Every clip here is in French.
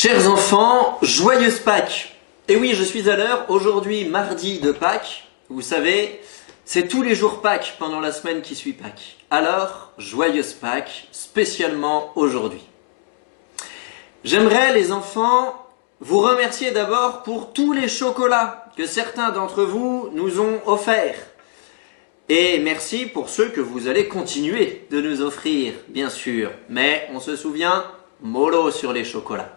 Chers enfants, joyeuse Pâques! Et oui, je suis à l'heure, aujourd'hui mardi de Pâques, vous savez, c'est tous les jours Pâques pendant la semaine qui suit Pâques. Alors, joyeuse Pâques, spécialement aujourd'hui. J'aimerais, les enfants, vous remercier d'abord pour tous les chocolats que certains d'entre vous nous ont offerts. Et merci pour ceux que vous allez continuer de nous offrir, bien sûr. Mais on se souvient, mollo sur les chocolats.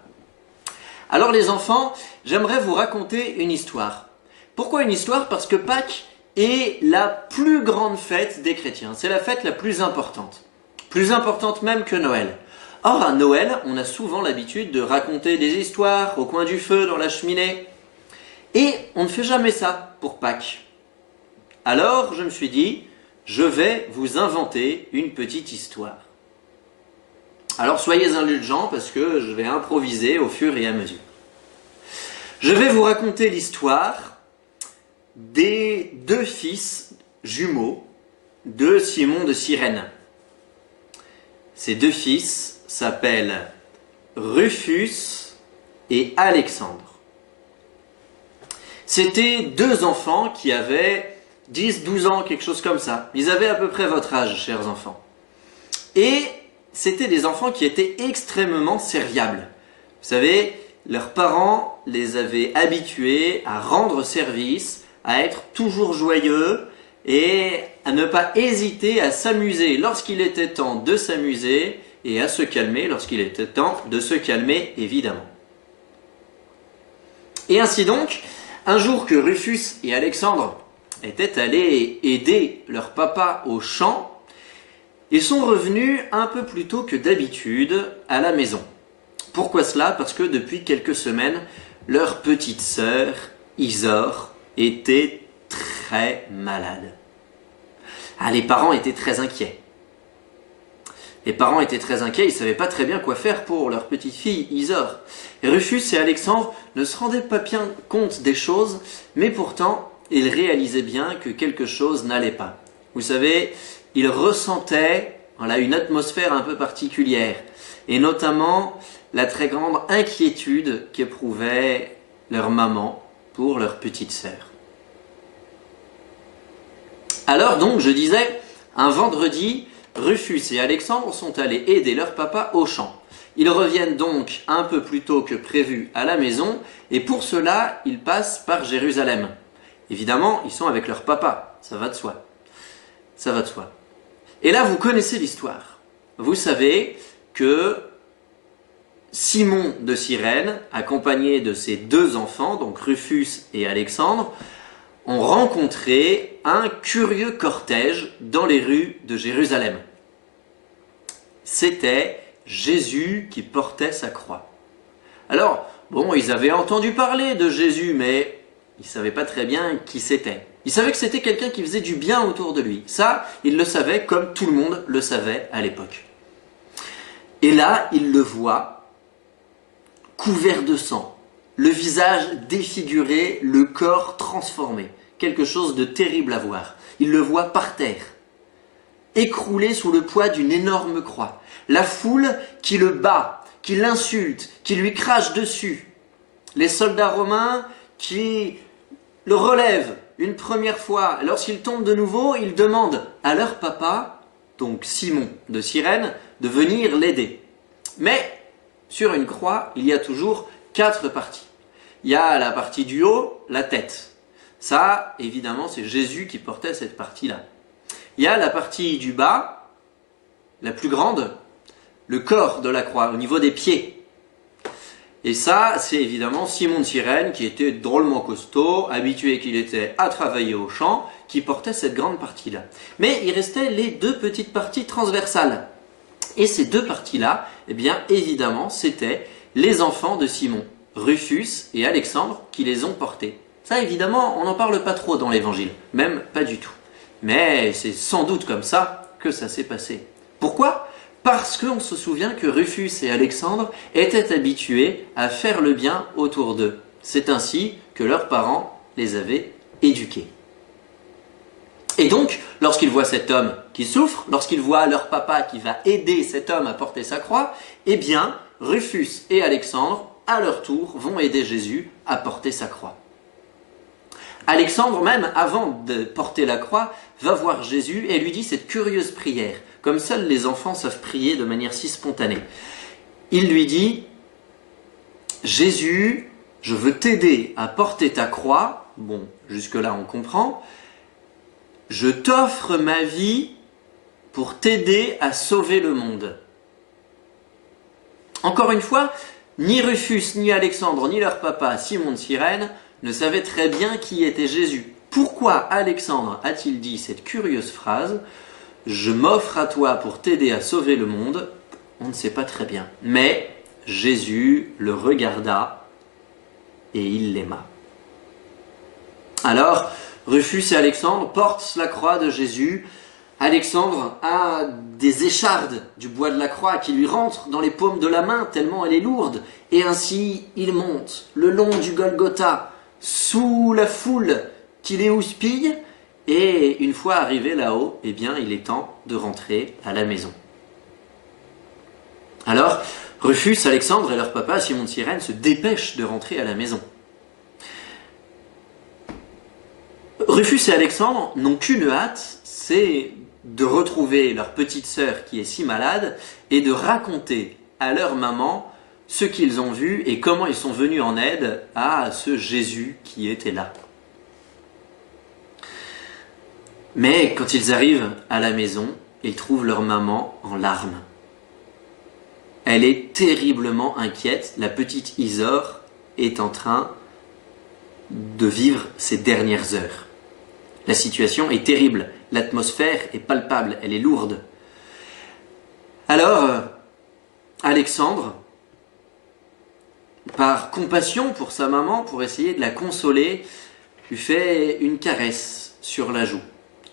Alors les enfants, j'aimerais vous raconter une histoire. Pourquoi une histoire? Parce que Pâques est la plus grande fête des chrétiens. C'est la fête la plus importante. Plus importante même que Noël. Or à Noël, on a souvent l'habitude de raconter des histoires au coin du feu, dans la cheminée. Et on ne fait jamais ça pour Pâques. Alors je me suis dit, je vais vous inventer une petite histoire. Alors soyez indulgents parce que je vais improviser au fur et à mesure. Je vais vous raconter l'histoire des deux fils jumeaux de Simon de Cyrène. Ces deux fils s'appellent Rufus et Alexandre. C'étaient deux enfants qui avaient 10-12 ans, quelque chose comme ça. Ils avaient à peu près votre âge, chers enfants. Et c'était des enfants qui étaient extrêmement serviables. Vous savez, leurs parents les avaient habitués à rendre service, à être toujours joyeux et à ne pas hésiter à s'amuser lorsqu'il était temps de s'amuser et à se calmer lorsqu'il était temps de se calmer, évidemment. Et ainsi donc, un jour que Rufus et Alexandre étaient allés aider leur papa au champ, ils sont revenus un peu plus tôt que d'habitude à la maison. Pourquoi cela? Parce que depuis quelques semaines, leur petite sœur, Isor, était très malade. Les parents étaient très inquiets. Les parents étaient très inquiets, ils ne savaient pas très bien quoi faire pour leur petite fille, Isor. Et Rufus et Alexandre ne se rendaient pas bien compte des choses, mais pourtant, ils réalisaient bien que quelque chose n'allait pas. Vous savez, ils ressentaient une atmosphère un peu particulière, et notamment la très grande inquiétude qu'éprouvait leur maman pour leur petite sœur. Alors donc, je disais, un vendredi, Rufus et Alexandre sont allés aider leur papa au champ. Ils reviennent donc un peu plus tôt que prévu à la maison, et pour cela, ils passent par Jérusalem. Évidemment, ils sont avec leur papa, ça va de soi. Ça va de soi. Et là, vous connaissez l'histoire. Vous savez que Simon de Cyrène, accompagné de ses deux enfants, donc Rufus et Alexandre, ont rencontré un curieux cortège dans les rues de Jérusalem. C'était Jésus qui portait sa croix. Alors, ils avaient entendu parler de Jésus, mais ils ne savaient pas très bien qui c'était. Ils savaient que c'était quelqu'un qui faisait du bien autour de lui. Ça, ils le savaient comme tout le monde le savait à l'époque. Et là, ils le voient couvert de sang, le visage défiguré, le corps transformé. Quelque chose de terrible à voir. Ils le voient par terre, écroulé sous le poids d'une énorme croix. La foule qui le bat, qui l'insulte, qui lui crache dessus. Les soldats romains qui le relèvent une première fois. Lorsqu'il tombe de nouveau, ils demandent à leur papa, donc Simon de Cyrène, de venir l'aider. Mais sur une croix, il y a toujours 4 parties. Il y a la partie du haut, la tête. Ça, évidemment, c'est Jésus qui portait cette partie-là. Il y a la partie du bas, la plus grande, le corps de la croix, au niveau des pieds. Et ça, c'est évidemment Simon de Cyrène, qui était drôlement costaud, habitué qu'il était à travailler au champ, qui portait cette grande partie-là. Mais il restait les 2 petites parties transversales. Et ces 2 parties-là, évidemment, c'était les enfants de Simon, Rufus et Alexandre, qui les ont portés. Ça, évidemment, on n'en parle pas trop dans l'Évangile, même pas du tout. Mais c'est sans doute comme ça que ça s'est passé. Pourquoi? Parce qu'on se souvient que Rufus et Alexandre étaient habitués à faire le bien autour d'eux. C'est ainsi que leurs parents les avaient éduqués. Et donc, lorsqu'ils voient cet homme qui souffre, lorsqu'ils voient leur papa qui va aider cet homme à porter sa croix, Rufus et Alexandre à leur tour, vont aider Jésus à porter sa croix. Alexandre, même avant de porter la croix, va voir Jésus et lui dit cette curieuse prière, comme seuls les enfants savent prier de manière si spontanée. Il lui dit « Jésus, je veux t'aider à porter ta croix. » Bon, jusque-là on comprend. « Je t'offre ma vie pour t'aider à sauver le monde. » Encore une fois, ni Rufus, ni Alexandre, ni leur papa, Simon de Cyrène, ne savaient très bien qui était Jésus. Pourquoi Alexandre a-t-il dit cette curieuse phrase « Je m'offre à toi pour t'aider à sauver le monde ?» On ne sait pas très bien. Mais Jésus le regarda et il l'aima. Alors, Rufus et Alexandre portent la croix de Jésus. Alexandre a des échardes du bois de la croix qui lui rentrent dans les paumes de la main tellement elle est lourde. Et ainsi, il monte le long du Golgotha, sous la foule qui les houspille. Et une fois arrivé là-haut, eh bien, il est temps de rentrer à la maison. Alors, Rufus, Alexandre et leur papa, Simon de Cyrène, se dépêchent de rentrer à la maison. Rufus et Alexandre n'ont qu'une hâte, c'est de retrouver leur petite sœur qui est si malade et de raconter à leur maman ce qu'ils ont vu et comment ils sont venus en aide à ce Jésus qui était là. Mais quand ils arrivent à la maison, ils trouvent leur maman en larmes. Elle est terriblement inquiète. La petite Isor est en train de vivre ses dernières heures. La situation est terrible. L'atmosphère est palpable. Elle est lourde. Alors, Alexandre, par compassion pour sa maman, pour essayer de la consoler, lui fait une caresse sur la joue.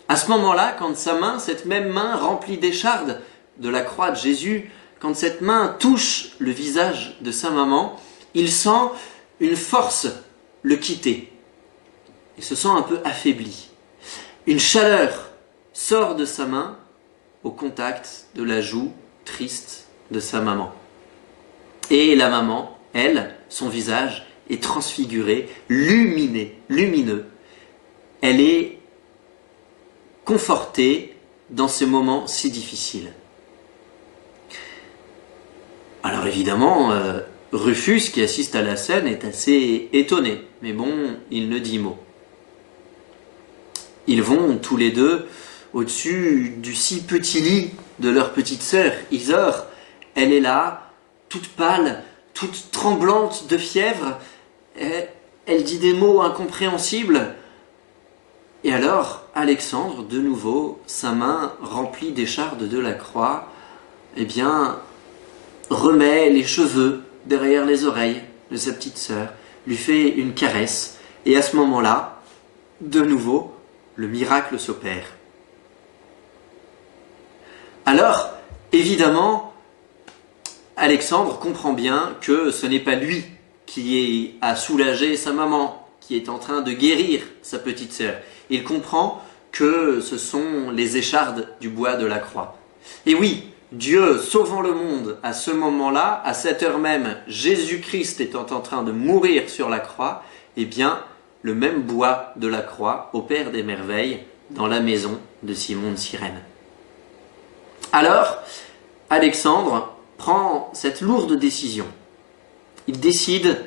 À ce moment-là, quand sa main, cette même main remplie d'échardes de la croix de Jésus, quand cette main touche le visage de sa maman, il sent une force le quitter. Il se sent un peu affaibli. Une chaleur sort de sa main au contact de la joue triste de sa maman. Et la maman, elle, son visage est transfiguré, lumineux. Elle est confortée dans ces moments si difficiles. Alors évidemment, Rufus, qui assiste à la scène, est assez étonné, mais bon, il ne dit mot. Ils vont tous les deux au-dessus du si petit lit de leur petite sœur, Isor. Elle est là, toute pâle, toute tremblante de fièvre. Elle dit des mots incompréhensibles. Et alors, Alexandre, de nouveau, sa main remplie d'échardes de la croix, eh bien, remet les cheveux derrière les oreilles de sa petite sœur, lui fait une caresse, et à ce moment-là, de nouveau, le miracle s'opère. Alors, évidemment, Alexandre comprend bien que ce n'est pas lui qui a soulagé sa maman, qui est en train de guérir sa petite sœur. Il comprend que ce sont les échardes du bois de la croix. Et oui, Dieu sauvant le monde à ce moment-là, à cette heure même, Jésus-Christ étant en train de mourir sur la croix, eh bien, le même bois de la croix opère des merveilles dans la maison de Simon de Cyrène. Alors, Alexandre prend cette lourde décision. Il décide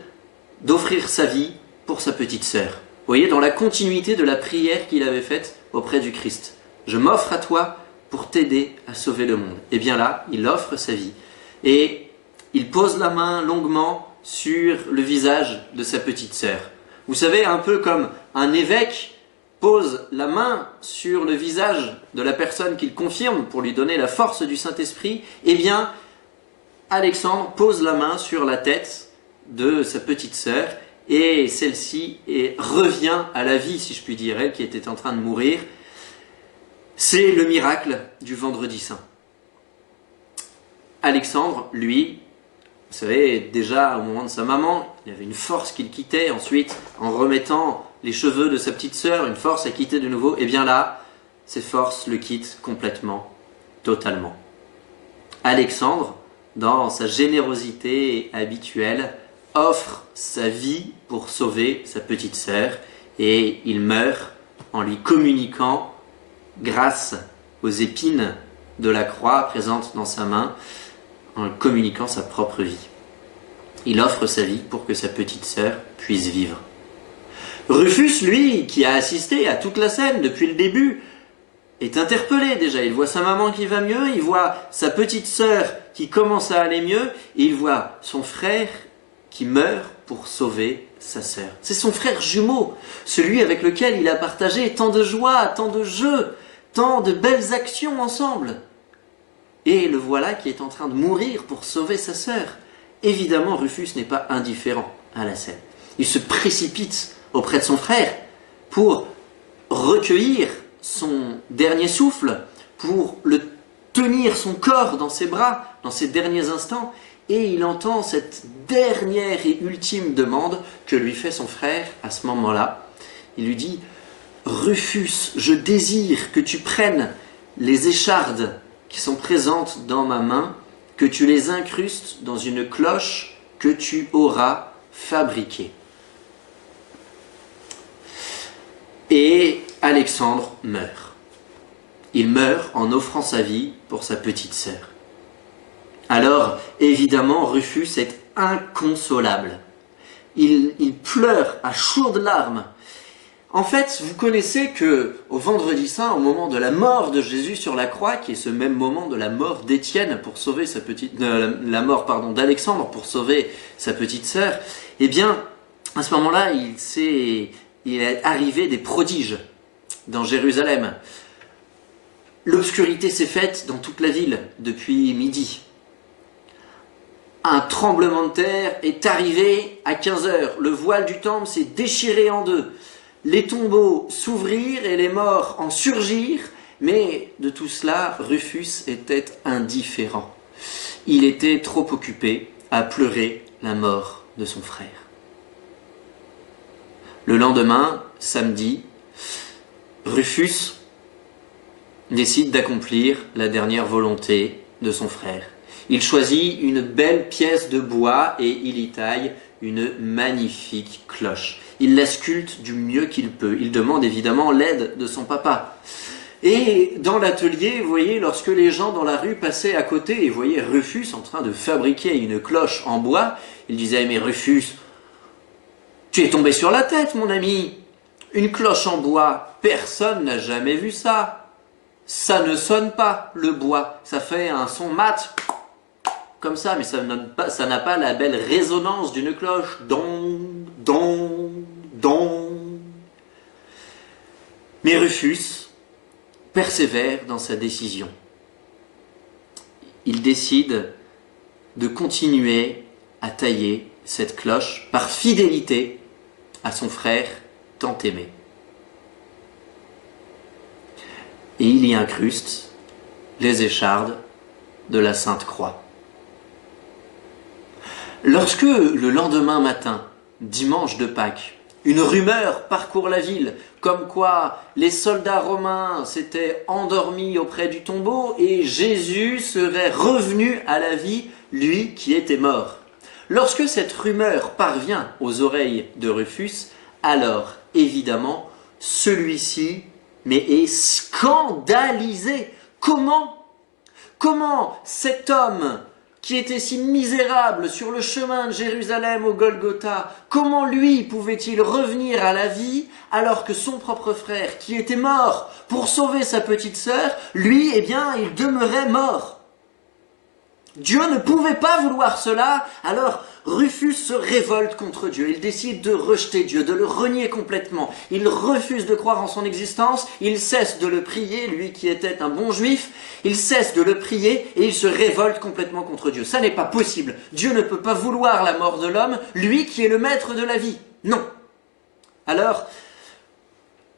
d'offrir sa vie pour sa petite sœur. Vous voyez, dans la continuité de la prière qu'il avait faite auprès du Christ. Je m'offre à toi pour t'aider à sauver le monde. Et bien là, il offre sa vie. Et il pose la main longuement sur le visage de sa petite sœur. Vous savez, un peu comme un évêque pose la main sur le visage de la personne qu'il confirme pour lui donner la force du Saint-Esprit, eh bien, Alexandre pose la main sur la tête de sa petite sœur et celle-ci revient à la vie, si je puis dire, elle qui était en train de mourir. C'est le miracle du Vendredi Saint. Alexandre, lui, vous savez, déjà au moment de sa maman, il y avait une force qui le quittait. Ensuite, en remettant les cheveux de sa petite sœur, une force a quitté de nouveau. Et bien là, ces forces le quittent complètement, totalement. Alexandre, dans sa générosité habituelle, offre sa vie pour sauver sa petite sœur et il meurt en lui communiquant, grâce aux épines de la croix présentes dans sa main, en communiquant sa propre vie. Il offre sa vie pour que sa petite sœur puisse vivre. Rufus, lui, qui a assisté à toute la scène depuis le début, est interpellé déjà. Il voit sa maman qui va mieux, il voit sa petite sœur qui commence à aller mieux, et il voit son frère qui meurt pour sauver sa sœur. C'est son frère jumeau, celui avec lequel il a partagé tant de joie, tant de jeux, tant de belles actions ensemble. Et le voilà qui est en train de mourir pour sauver sa sœur. Évidemment, Rufus n'est pas indifférent à la scène. Il se précipite auprès de son frère pour recueillir son dernier souffle, pour le tenir son corps dans ses bras dans ses derniers instants, et il entend cette dernière et ultime demande que lui fait son frère à ce moment-là. Il lui dit « Rufus, je désire que tu prennes les échardes qui sont présentes dans ma main, que tu les incrustes dans une cloche que tu auras fabriquée. » Et Alexandre meurt. Il meurt en offrant sa vie pour sa petite sœur. Alors, évidemment, Rufus est inconsolable. Il pleure à chaudes larmes. En fait, vous connaissez que au Vendredi Saint, au moment de la mort de Jésus sur la croix, qui est ce même moment de la mort d'Étienne pour sauver sa petite, d'Alexandre pour sauver sa petite sœur, eh bien, à ce moment-là, il est arrivé des prodiges dans Jérusalem. L'obscurité s'est faite dans toute la ville depuis midi. Un tremblement de terre est arrivé à 15 heures. Le voile du temple s'est déchiré en deux. Les tombeaux s'ouvrirent et les morts en surgirent. Mais de tout cela, Rufus était indifférent. Il était trop occupé à pleurer la mort de son frère. Le lendemain, samedi, Rufus décide d'accomplir la dernière volonté de son frère. Il choisit une belle pièce de bois et il y taille une magnifique cloche. Il la sculpte du mieux qu'il peut. Il demande évidemment l'aide de son papa. Et dans l'atelier, vous voyez, lorsque les gens dans la rue passaient à côté et voyaient Rufus en train de fabriquer une cloche en bois, ils disaient « Mais Rufus, tu es tombé sur la tête, mon ami. Une cloche en bois, personne n'a jamais vu ça. Ça ne sonne pas, le bois. Ça fait un son mat, comme ça, mais ça n'a pas la belle résonance d'une cloche. Dong, dong, dong. » Mais Rufus persévère dans sa décision. Il décide de continuer à tailler cette cloche par fidélité à son frère tant aimé. Et il y incruste les échardes de la Sainte Croix. Lorsque le lendemain matin, dimanche de Pâques, une rumeur parcourt la ville, comme quoi les soldats romains s'étaient endormis auprès du tombeau et Jésus serait revenu à la vie, lui qui était mort. Lorsque cette rumeur parvient aux oreilles de Rufus, alors, évidemment, celui-ci est scandalisé. Comment cet homme qui était si misérable sur le chemin de Jérusalem au Golgotha, comment lui pouvait-il revenir à la vie alors que son propre frère, qui était mort pour sauver sa petite sœur, lui, eh bien, il demeurait mort. Dieu ne pouvait pas vouloir cela, alors Rufus se révolte contre Dieu. Il décide de rejeter Dieu, de le renier complètement. Il refuse de croire en son existence, il cesse de le prier, lui qui était un bon juif, il cesse de le prier et il se révolte complètement contre Dieu. Ça n'est pas possible. Dieu ne peut pas vouloir la mort de l'homme, lui qui est le maître de la vie. Non. Alors,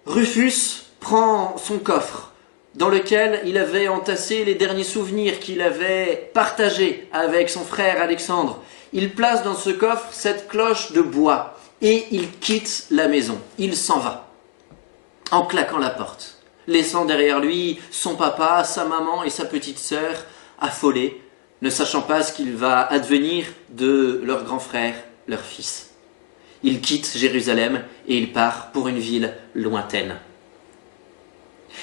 Rufus prend son coffre, dans lequel il avait entassé les derniers souvenirs qu'il avait partagés avec son frère Alexandre. Il place dans ce coffre cette cloche de bois et il quitte la maison. Il s'en va, en claquant la porte, laissant derrière lui son papa, sa maman et sa petite sœur affolés, ne sachant pas ce qu'il va advenir de leur grand frère leur fils. Il quitte Jérusalem et il part pour une ville lointaine.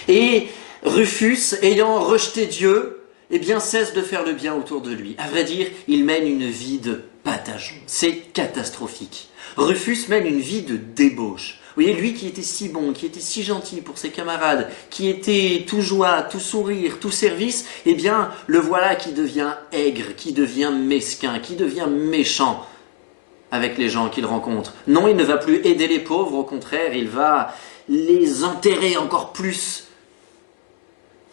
Et Rufus, ayant rejeté Dieu, eh bien, cesse de faire le bien autour de lui. À vrai dire, il mène une vie de patagon. C'est catastrophique. Rufus mène une vie de débauche. Vous voyez, lui qui était si bon, qui était si gentil pour ses camarades, qui était tout joie, tout sourire, tout service, eh bien, le voilà qui devient aigre, qui devient mesquin, qui devient méchant avec les gens qu'il rencontre. Non, il ne va plus aider les pauvres, au contraire, il va les enterrer encore plus.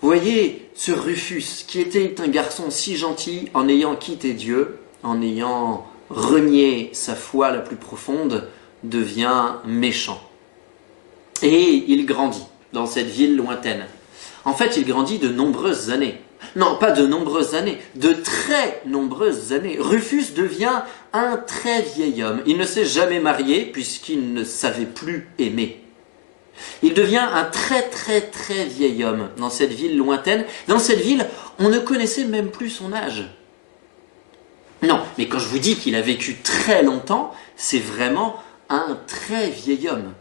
Vous voyez, ce Rufus, qui était un garçon si gentil, en ayant quitté Dieu, en ayant renié sa foi la plus profonde, devient méchant. Et il grandit dans cette ville lointaine. En fait, il grandit de nombreuses années. Non, pas de nombreuses années, de très nombreuses années. Rufus devient un très vieil homme. Il ne s'est jamais marié puisqu'il ne savait plus aimer. Il devient un très très très vieil homme dans cette ville lointaine. Dans cette ville, on ne connaissait même plus son âge. Non, mais quand je vous dis qu'il a vécu très longtemps, c'est vraiment un très vieil homme.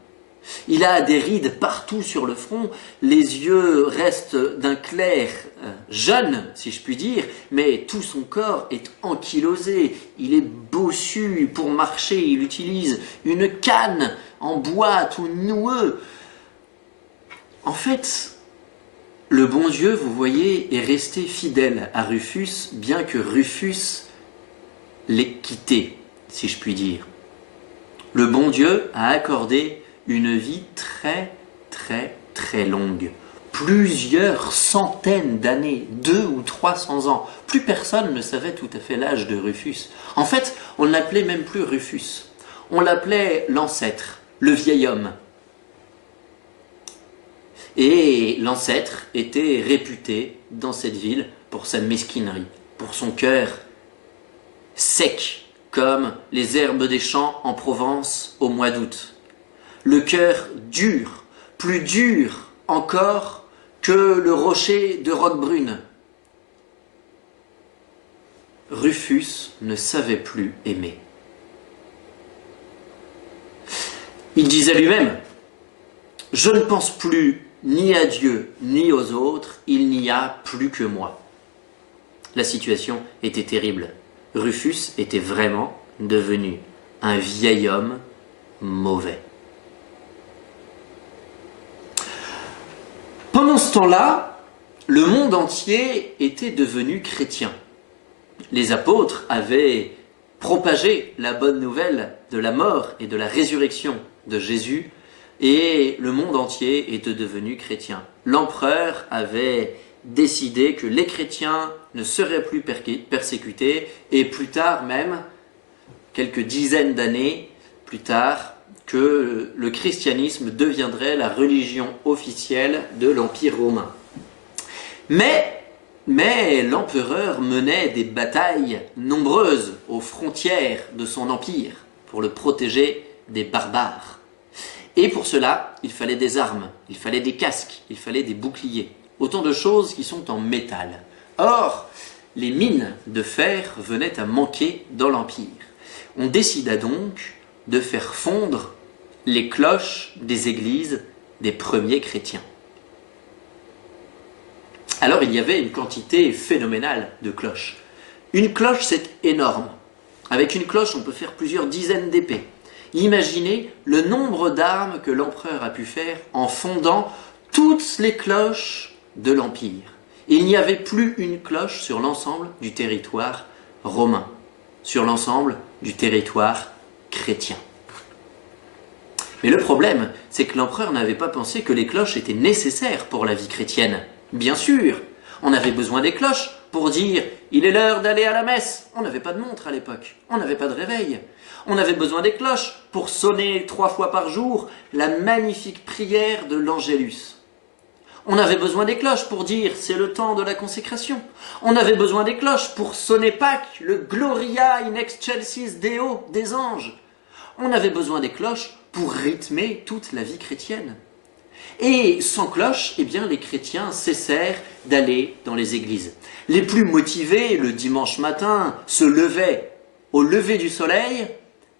Il a des rides partout sur le front, les yeux restent d'un clair jeune, si je puis dire, mais tout son corps est ankylosé, il est bossu pour marcher, il utilise une canne en bois tout noueux. En fait, le bon Dieu, vous voyez, est resté fidèle à Rufus, bien que Rufus l'ait quitté, si je puis dire. Le bon Dieu a accordé une vie très, très, très longue. Plusieurs centaines d'années, 200 ou 300 ans. Plus personne ne savait tout à fait l'âge de Rufus. En fait, on ne l'appelait même plus Rufus. On l'appelait l'ancêtre, le vieil homme. Et l'ancêtre était réputé dans cette ville pour sa mesquinerie, pour son cœur sec, comme les herbes des champs en Provence au mois d'août. Le cœur dur, plus dur encore que le rocher de Roquebrune. Rufus ne savait plus aimer. Il disait lui-même, « Je ne pense plus ni à Dieu ni aux autres, il n'y a plus que moi. » La situation était terrible. Rufus était vraiment devenu un vieil homme mauvais. Pendant ce temps-là, le monde entier était devenu chrétien. Les apôtres avaient propagé la bonne nouvelle de la mort et de la résurrection de Jésus, et le monde entier était devenu chrétien. L'empereur avait décidé que les chrétiens ne seraient plus persécutés, et plus tard même, quelques dizaines d'années plus tard, que le christianisme deviendrait la religion officielle de l'Empire romain. Mais l'empereur menait des batailles nombreuses aux frontières de son empire pour le protéger des barbares. Et pour cela, il fallait des armes, il fallait des casques, il fallait des boucliers. Autant de choses qui sont en métal. Or, les mines de fer venaient à manquer dans l'Empire. On décida donc de faire fondre les cloches des églises des premiers chrétiens. Alors il y avait une quantité phénoménale de cloches. Une cloche, c'est énorme. Avec une cloche, on peut faire plusieurs dizaines d'épées. Imaginez le nombre d'armes que l'empereur a pu faire en fondant toutes les cloches de l'Empire. Il n'y avait plus une cloche sur l'ensemble du territoire romain, sur l'ensemble du territoire chrétien. Mais le problème, c'est que l'empereur n'avait pas pensé que les cloches étaient nécessaires pour la vie chrétienne. Bien sûr, on avait besoin des cloches pour dire « il est l'heure d'aller à la messe ». On n'avait pas de montre à l'époque, on n'avait pas de réveil. On avait besoin des cloches pour sonner 3 fois par jour la magnifique prière de l'Angélus. On avait besoin des cloches pour dire « c'est le temps de la consécration ». On avait besoin des cloches pour sonner Pâques, le « Gloria in excelsis Deo » des anges. On avait besoin des cloches pour rythmer toute la vie chrétienne. Et sans cloche, eh bien, les chrétiens cessèrent d'aller dans les églises. Les plus motivés, le dimanche matin, se levaient au lever du soleil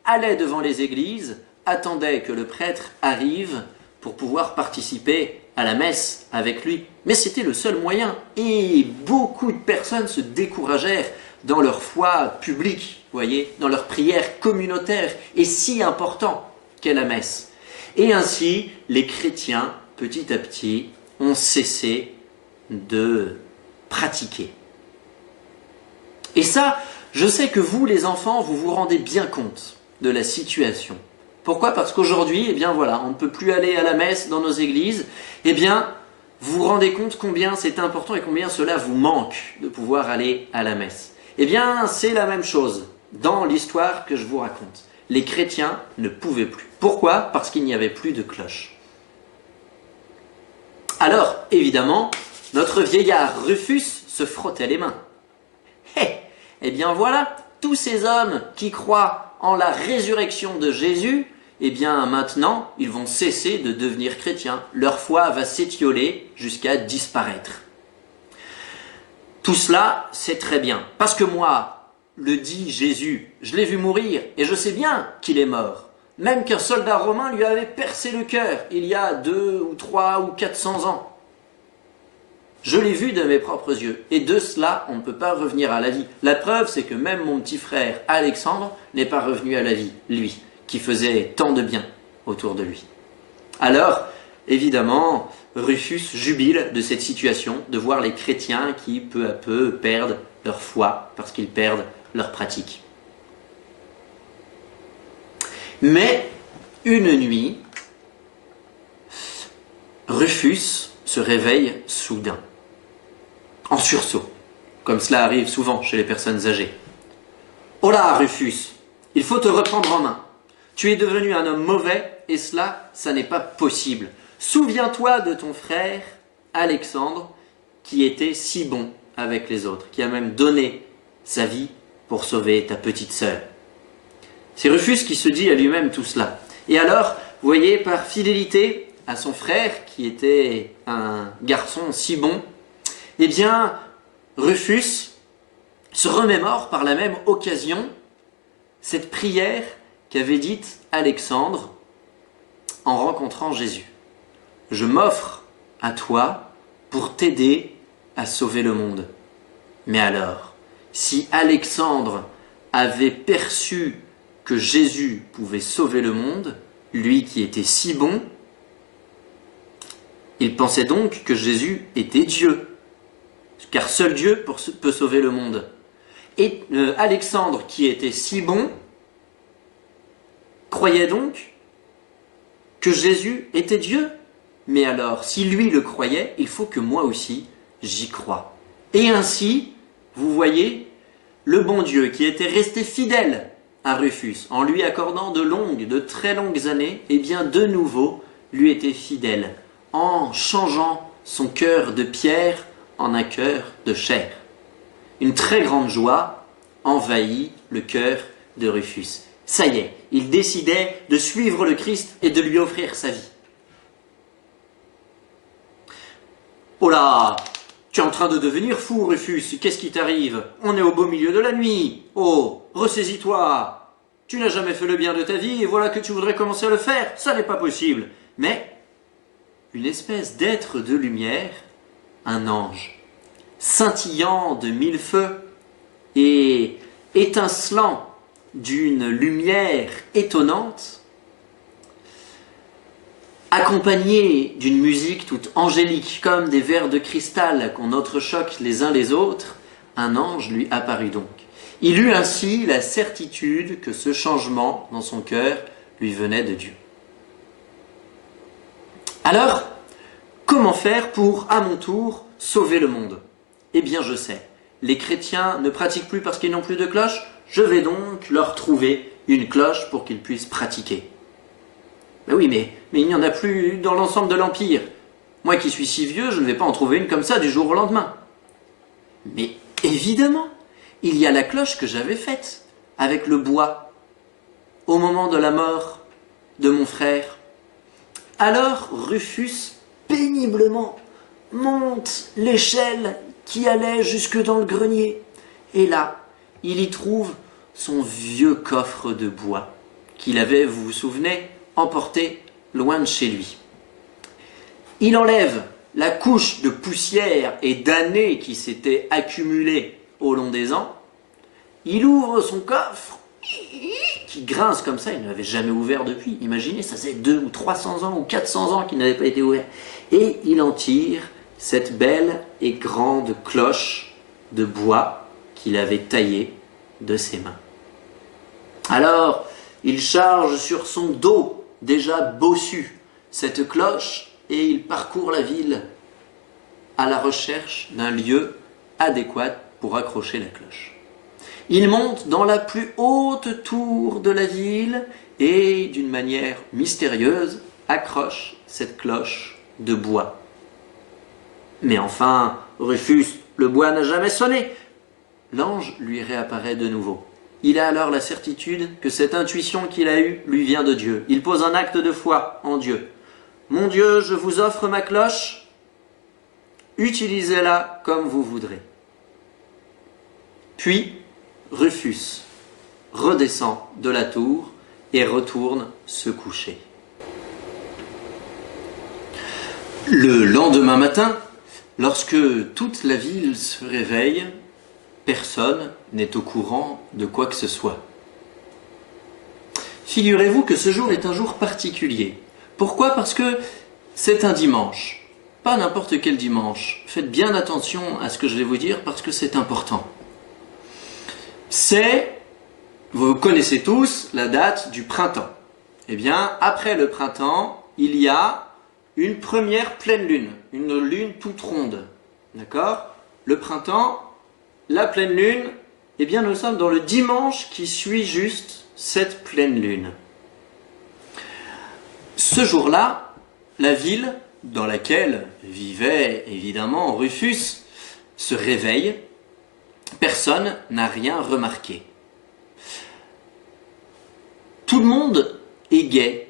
allaient devant les églises, attendaient que le prêtre arrive pour pouvoir participer à la messe avec lui. Mais c'était le seul moyen. Et beaucoup de personnes se découragèrent dans leur foi publique, voyez, dans leur prière communautaire, et si important qu'est la messe. Et ainsi, les chrétiens, petit à petit, ont cessé de pratiquer. Et ça, je sais que vous, les enfants, vous vous rendez bien compte de la situation. Pourquoi? Parce qu'aujourd'hui, eh bien voilà, on ne peut plus aller à la messe dans nos églises. Eh bien, vous vous rendez compte combien c'est important et combien cela vous manque de pouvoir aller à la messe. Eh bien, c'est la même chose dans l'histoire que je vous raconte. Les chrétiens ne pouvaient plus. Pourquoi? Parce qu'il n'y avait plus de cloche. Alors, évidemment, notre vieillard Rufus se frottait les mains. Eh bien voilà, tous ces hommes qui croient en la résurrection de Jésus, eh bien maintenant, ils vont cesser de devenir chrétiens. Leur foi va s'étioler jusqu'à disparaître. Tout cela, c'est très bien. Parce que moi, le dit Jésus, je l'ai vu mourir et je sais bien qu'il est mort. Même qu'un soldat romain lui avait percé le cœur il y a 2 ou 3 ou 400 ans. Je l'ai vu de mes propres yeux. Et de cela, on ne peut pas revenir à la vie. La preuve, c'est que même mon petit frère Alexandre n'est pas revenu à la vie, lui, qui faisait tant de bien autour de lui. Alors, évidemment, Rufus jubile de cette situation, de voir les chrétiens qui, peu à peu, perdent leur foi parce qu'ils perdent leur pratique. Mais, une nuit, Rufus se réveille soudain, en sursaut, comme cela arrive souvent chez les personnes âgées. « Oh là, Rufus, il faut te reprendre en main. Tu es devenu un homme mauvais et cela, ça n'est pas possible. Souviens-toi de ton frère Alexandre qui était si bon avec les autres, qui a même donné sa vie pour sauver ta petite sœur. » C'est Rufus qui se dit à lui-même tout cela. Et alors, vous voyez, par fidélité à son frère, qui était un garçon si bon, eh bien, Rufus se remémore par la même occasion cette prière qu'avait dite Alexandre en rencontrant Jésus. « Je m'offre à toi pour t'aider à sauver le monde. » Mais alors, si Alexandre avait perçu que Jésus pouvait sauver le monde, lui qui était si bon, il pensait donc que Jésus était Dieu, car seul Dieu peut sauver le monde. Et Alexandre, qui était si bon, croyait donc que Jésus était Dieu. Mais alors, si lui le croyait, il faut que moi aussi, j'y croie. Et ainsi, vous voyez, le bon Dieu qui était resté fidèle à Rufus, en lui accordant de très longues années, eh bien de nouveau, lui était fidèle, en changeant son cœur de pierre en un cœur de chair. Une très grande joie envahit le cœur de Rufus. Ça y est, il décidait de suivre le Christ et de lui offrir sa vie. « Oh là, tu es en train de devenir fou, Rufus, qu'est-ce qui t'arrive? On est au beau milieu de la nuit. Oh, ressaisis-toi. Tu n'as jamais fait le bien de ta vie et voilà que tu voudrais commencer à le faire. Ça n'est pas possible. » Mais une espèce d'être de lumière, un ange, scintillant de 1000 feux et étincelant d'une lumière étonnante, accompagné d'une musique toute angélique, comme des verres de cristal qu'on entrechoque les uns les autres, un ange lui apparut donc. Il eut ainsi la certitude que ce changement dans son cœur lui venait de Dieu. Alors, comment faire pour, à mon tour, sauver le monde? Eh bien, je sais. Les chrétiens ne pratiquent plus parce qu'ils n'ont plus de cloche. Je vais donc leur trouver une cloche pour qu'ils puissent pratiquer. Ben oui, mais il n'y en a plus dans l'ensemble de l'Empire. Moi qui suis si vieux, je ne vais pas en trouver une comme ça du jour au lendemain. Mais évidemment, il y a la cloche que j'avais faite avec le bois au moment de la mort de mon frère. Alors Rufus, péniblement, monte l'échelle qui allait jusque dans le grenier. Et là, il y trouve son vieux coffre de bois. qu'il avait, vous vous souvenez, emporté loin de chez lui. Il enlève la couche de poussière et d'années qui s'étaient accumulées au long des ans. Il ouvre son coffre, qui grince comme ça, il ne l'avait jamais ouvert depuis. Imaginez, ça faisait 200 ou 300 ans ou 400 ans qu'il n'avait pas été ouvert. Et il en tire cette belle et grande cloche de bois qu'il avait taillée de ses mains. Alors, il charge sur son dos, déjà bossu, cette cloche et il parcourt la ville à la recherche d'un lieu adéquat pour accrocher la cloche. Il monte dans la plus haute tour de la ville et, d'une manière mystérieuse, accroche cette cloche de bois. Mais enfin, Rufus, le bois n'a jamais sonné. L'ange lui réapparaît de nouveau. Il a alors la certitude que cette intuition qu'il a eue lui vient de Dieu. Il pose un acte de foi en Dieu. « Mon Dieu, je vous offre ma cloche, utilisez-la comme vous voudrez. » Puis, Rufus redescend de la tour et retourne se coucher. Le lendemain matin, lorsque toute la ville se réveille, personne n'est au courant de quoi que ce soit. Figurez-vous que ce jour est un jour particulier. Pourquoi ? Parce que c'est un dimanche. Pas n'importe quel dimanche. Faites bien attention à ce que je vais vous dire parce que c'est important. Vous connaissez tous la date du printemps. Eh bien, après le printemps, il y a une première pleine lune, une lune toute ronde. D'accord ? Le printemps, la pleine lune, eh bien, nous sommes dans le dimanche qui suit juste cette pleine lune. Ce jour-là, la ville dans laquelle vivait évidemment Rufus se réveille. Personne n'a rien remarqué. Tout le monde est gai,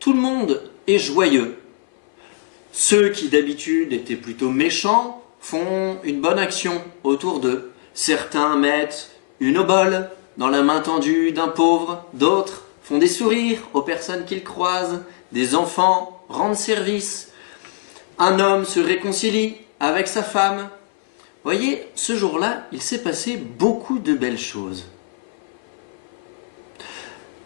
tout le monde est joyeux. Ceux qui d'habitude étaient plutôt méchants font une bonne action autour d'eux. Certains mettent une obole dans la main tendue d'un pauvre, d'autres font des sourires aux personnes qu'ils croisent, des enfants rendent service, un homme se réconcilie avec sa femme. Voyez, ce jour-là, il s'est passé beaucoup de belles choses.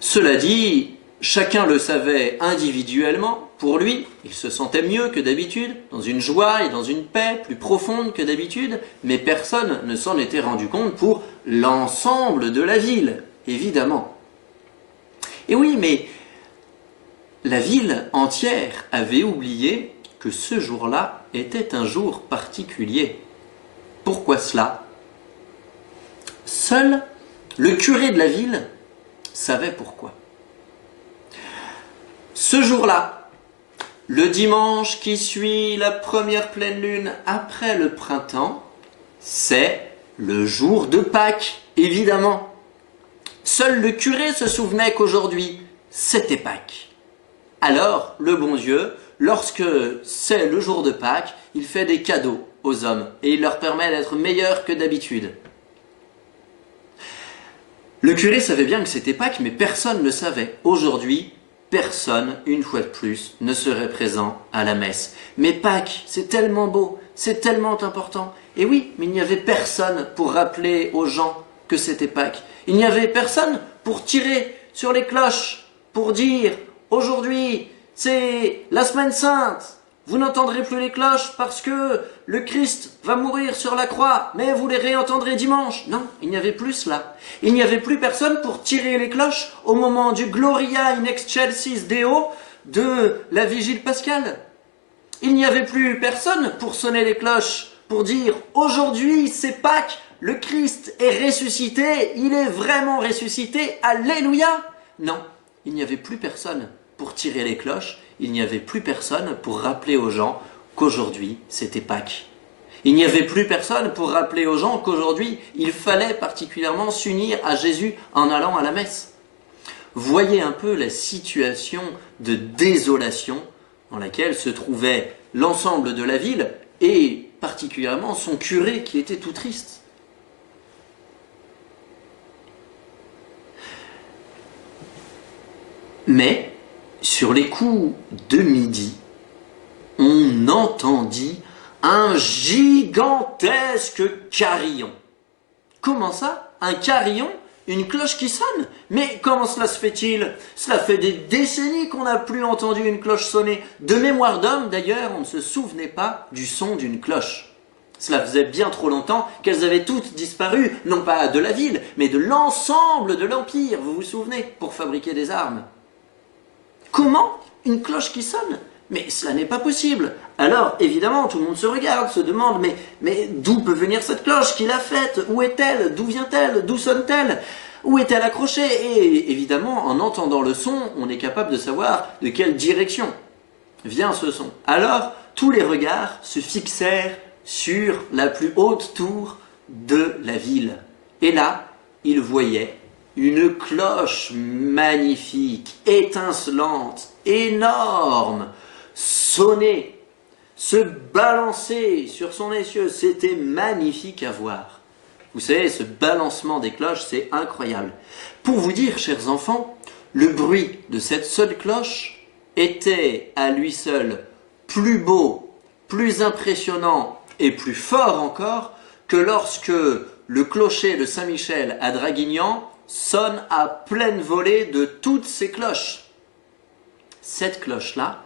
Cela dit, chacun le savait individuellement. Pour lui, il se sentait mieux que d'habitude, dans une joie et dans une paix plus profonde que d'habitude, mais personne ne s'en était rendu compte pour l'ensemble de la ville, évidemment. Et oui, mais la ville entière avait oublié que ce jour-là était un jour particulier. Pourquoi cela ? Seul le curé de la ville savait pourquoi. Ce jour-là, le dimanche qui suit la première pleine lune après le printemps, c'est le jour de Pâques, évidemment. Seul le curé se souvenait qu'aujourd'hui, c'était Pâques. Alors, le bon Dieu, lorsque c'est le jour de Pâques, il fait des cadeaux aux hommes et il leur permet d'être meilleurs que d'habitude. Le curé savait bien que c'était Pâques, mais personne ne le savait. Aujourd'hui, personne, une fois de plus, ne serait présent à la messe. Mais Pâques, c'est tellement beau, c'est tellement important. Et oui, mais il n'y avait personne pour rappeler aux gens que c'était Pâques. Il n'y avait personne pour tirer sur les cloches, pour dire « Aujourd'hui, c'est la semaine sainte, vous n'entendrez plus les cloches parce que le Christ va mourir sur la croix, mais vous les réentendrez dimanche. » Non, il n'y avait plus cela. Il n'y avait plus personne pour tirer les cloches au moment du Gloria in excelsis Deo de la vigile pascale. Il n'y avait plus personne pour sonner les cloches, pour dire « Aujourd'hui, c'est Pâques, le Christ est ressuscité, il est vraiment ressuscité, alléluia !» Non, il n'y avait plus personne pour tirer les cloches, il n'y avait plus personne pour rappeler aux gens qu'aujourd'hui c'était Pâques. Il n'y avait plus personne pour rappeler aux gens qu'aujourd'hui il fallait particulièrement s'unir à Jésus en allant à la messe. Voyez un peu la situation de désolation dans laquelle se trouvait l'ensemble de la ville et particulièrement son curé qui était tout triste. Mais, sur les coups de midi, on entendit un gigantesque carillon. Comment ça? Un carillon? Une cloche qui sonne? Mais comment cela se fait-il? Cela fait des décennies qu'on n'a plus entendu une cloche sonner. De mémoire d'homme, d'ailleurs, on ne se souvenait pas du son d'une cloche. Cela faisait bien trop longtemps qu'elles avaient toutes disparu, non pas de la ville, mais de l'ensemble de l'Empire, vous vous souvenez, pour fabriquer des armes. Comment? Une cloche qui sonne? Mais cela n'est pas possible. Alors, évidemment, tout le monde se regarde, se demande, mais d'où peut venir cette cloche? Qui l'a faite? Où est-elle? D'où vient-elle? D'où sonne-t-elle? Où est-elle accrochée? Et évidemment, en entendant le son, on est capable de savoir de quelle direction vient ce son. Alors, tous les regards se fixèrent sur la plus haute tour de la ville. Et là, ils voyaient une cloche magnifique, étincelante, énorme, sonner, se balancer sur son essieu. C'était magnifique à voir. Vous savez, ce balancement des cloches, c'est incroyable. Pour vous dire, chers enfants, le bruit de cette seule cloche était à lui seul plus beau, plus impressionnant et plus fort encore que lorsque le clocher de Saint-Michel à Draguignan sonne à pleine volée de toutes ses cloches. Cette cloche-là,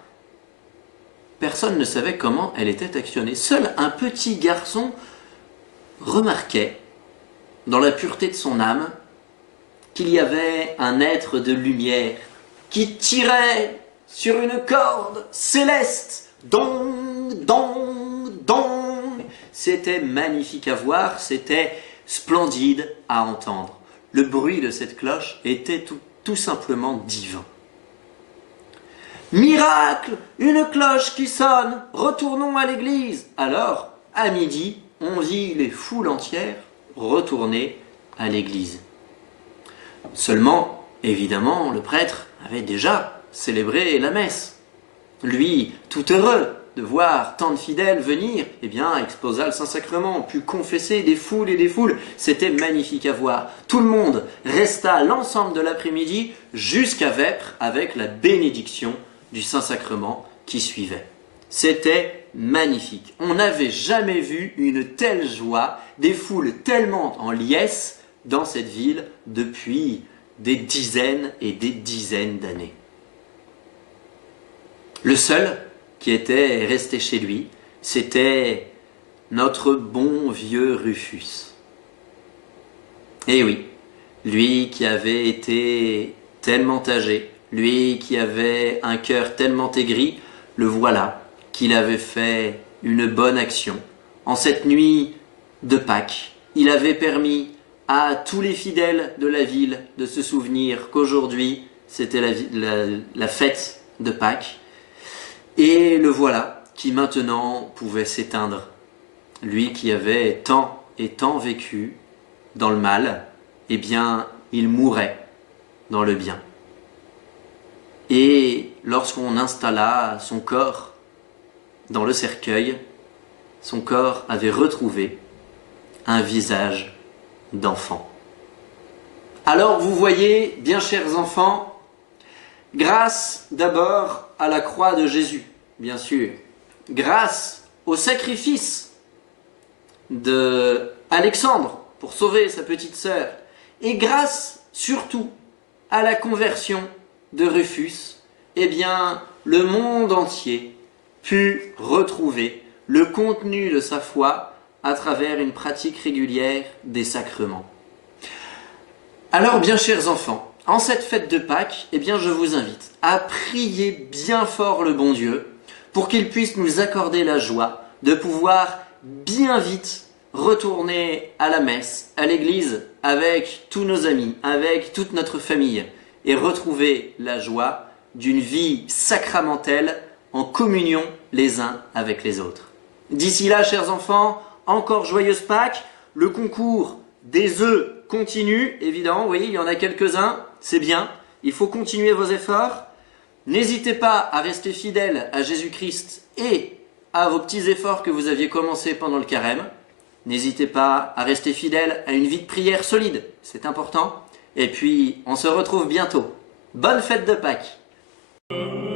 personne ne savait comment elle était actionnée. Seul un petit garçon remarquait, dans la pureté de son âme, qu'il y avait un être de lumière qui tirait sur une corde céleste. Dong, dong, dong. C'était magnifique à voir, c'était splendide à entendre. Le bruit de cette cloche était tout simplement divin. Miracle! Une cloche qui sonne! Retournons à l'église! Alors, à midi, on vit les foules entières retourner à l'église. Seulement, évidemment, le prêtre avait déjà célébré la messe. Lui, tout heureux de voir tant de fidèles venir, eh bien, exposa le Saint-Sacrement, put confesser des foules et des foules. C'était magnifique à voir. Tout le monde resta l'ensemble de l'après-midi jusqu'à Vêpres avec la bénédiction du Saint-Sacrement qui suivait. C'était magnifique. On n'avait jamais vu une telle joie, des foules tellement en liesse dans cette ville depuis des dizaines et des dizaines d'années. Le seul qui était resté chez lui, c'était notre bon vieux Rufus. Eh oui, lui qui avait été tellement âgé, lui qui avait un cœur tellement aigri, le voilà, qu'il avait fait une bonne action. En cette nuit de Pâques, il avait permis à tous les fidèles de la ville de se souvenir qu'aujourd'hui, c'était la fête de Pâques. Et le voilà qui maintenant pouvait s'éteindre. Lui qui avait tant et tant vécu dans le mal, eh bien, il mourait dans le bien. Et lorsqu'on installa son corps dans le cercueil, son corps avait retrouvé un visage d'enfant. Alors vous voyez, bien chers enfants, grâce d'abord à la croix de Jésus, bien sûr, grâce au sacrifice d'Alexandre pour sauver sa petite sœur, et grâce surtout à la conversion de Rufus, eh bien, le monde entier put retrouver le contenu de sa foi à travers une pratique régulière des sacrements. Alors, bien chers enfants, en cette fête de Pâques, eh bien, je vous invite à prier bien fort le bon Dieu pour qu'il puisse nous accorder la joie de pouvoir bien vite retourner à la messe, à l'église, avec tous nos amis, avec toute notre famille, et retrouver la joie d'une vie sacramentelle en communion les uns avec les autres. D'ici là, chers enfants, encore joyeuse Pâques. Le concours des œufs continue, évidemment, vous voyez, il y en a quelques-uns, c'est bien, il faut continuer vos efforts. N'hésitez pas à rester fidèle à Jésus-Christ et à vos petits efforts que vous aviez commencés pendant le carême. N'hésitez pas à rester fidèle à une vie de prière solide, c'est important. Et puis, on se retrouve bientôt. Bonne fête de Pâques! Amen.